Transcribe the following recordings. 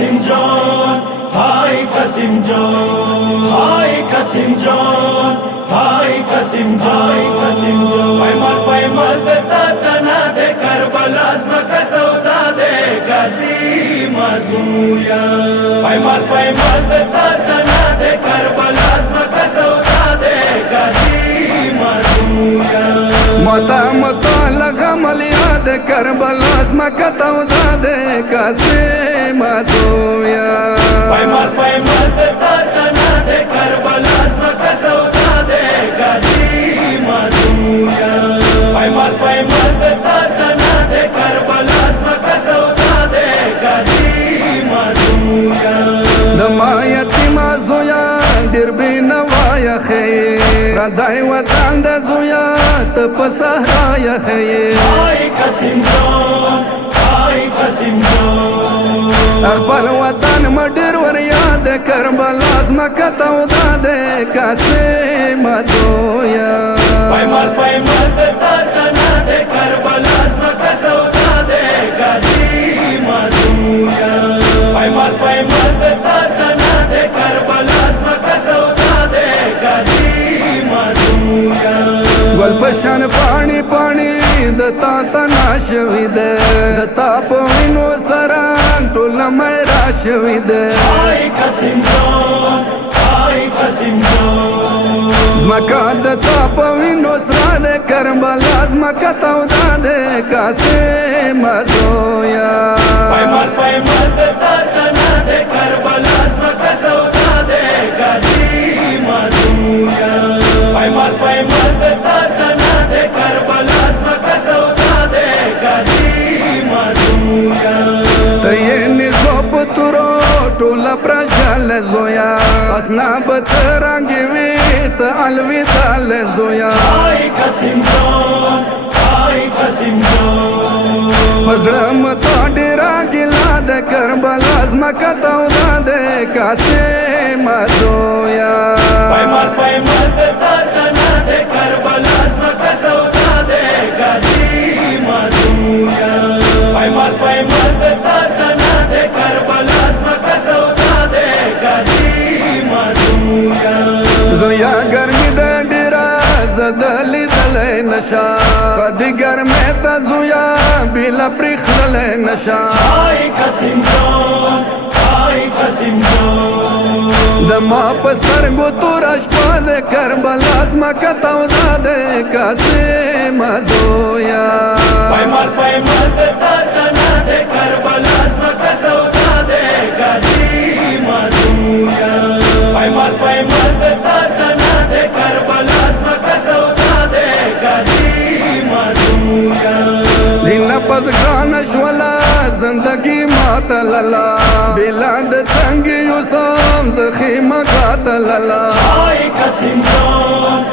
Kasim John, hi Kasim John, hi Kasim John, hi Kasim John, hi Kasim John. Paimal de tatana de Karbala zmakata uda de Kasim azuya. Paimal de tatana de Karbala zmakata uda de Kasim azuya. متا لغم الیاد کربلا زمکتا ودا دے قاسم ازویا پایمال د تاتنا د کربلا زمکتا ودا دے قاسم ازویا پایمال د تاتنا د کربلا زمکتا ودا دے قاسم ازویا دما یتیم ازویا دیر بینوا یا خیر ردائی وطن د زویا تپ صحرا یا خیر آی قاسم جان آی قاسم جان اخبر وطن مډر ور یاد کربلا زمکتا ودا دے قاسم ازویا پایمال د تاتنا د کربلا زمکتا ودا دے قاسم ازویا پایمال د تاتنا د کربلا زمکتا ودا دے قاسم ازویا گل پشان پانی پانی دتا تنا شوی دے دتا پوینو سران ټول میرا شوی دے آی قاسم جان آی قاسم جان زمکا دتا پوینو سرا دے کربلا زمکا تودا دے قاسم ازویا پایمال د تاتنا د کربلا زمکتا ودا دے قاسم ازویا پایمال د تاتنا د کربلا زمکتا ودا دے قاسم ازویا تین زوب تورو ټول پرجل زویا اسنا بڅرانګي وی ته الودا ل زویا آی قاسم جان آی قاسم جان پزړم ته ډیرا ګلا د کربلا زمکا تودا دے قاسم ازویا پایمال د تاتنا د کربلا زمکتا ودا دے قاسم ازویا پایمال د تاتنا د کربلا زمکتا ودا دے قاسم ازویا زویا ګرمي د ډیرا زدل دل نشا پدی ګرمه ته زویا بلا پرخل نشا آی قاسم جان آی قاسم جان دما پستر گو تورش پاد کربلا زمکا تودا دے قاسم ازویا پایمال د تاتنا د کربلا زمکتا ودا دے قاسم ازویا پایمال د تاتنا د کربلا زمکتا ودا دے قاسم ازویا دین پس گران شولا زندگی ماتللا بلاد څنګ یوسم زخیم قاتللا آی قاسم جان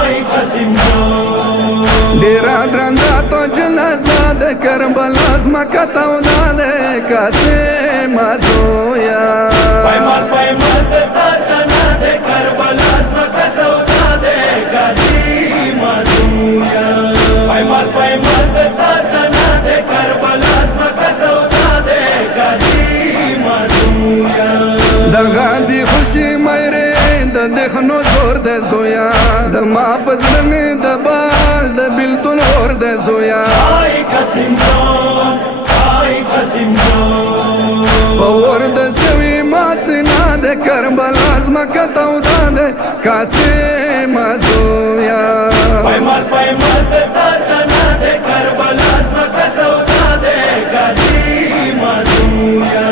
آی قاسم جان ډیرا درنده تو جنازه د کربلا زمکا تودا دے قاسم ازویا پایمال د تاتنا د کربلا زمکتا ودا دے قاسم ازویا پایمال د تاتنا د کربلا زمکتا ودا دے قاسم ازویا دغه دی خوشی مېره د دخنو زور د زویا د ما پزړنې د بال د بلتون اور د زویا آی قاسم جان آی قاسم جان باور د سوي ماسنا د کربلا زمکا تودا دے قاسم ازویا پایمال د تاتنا د کربلا زمکتا ودا دے قاسم ازویا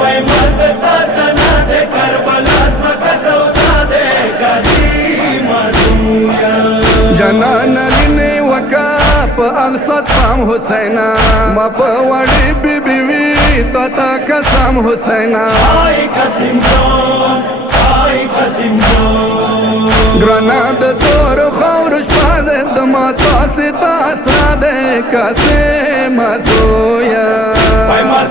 پایمال د تاتنا د کربلا زمکتا ودا دے قاسم ازویا جنان لینه وکا په اغصت فام حسینا ما په وړي بیبي وی تا قسم حسینا آی قاسم جان آی قاسم جان ګرانا د تور خور شپه د ما تاسو ته اسرا د قاسم ازویا پایمال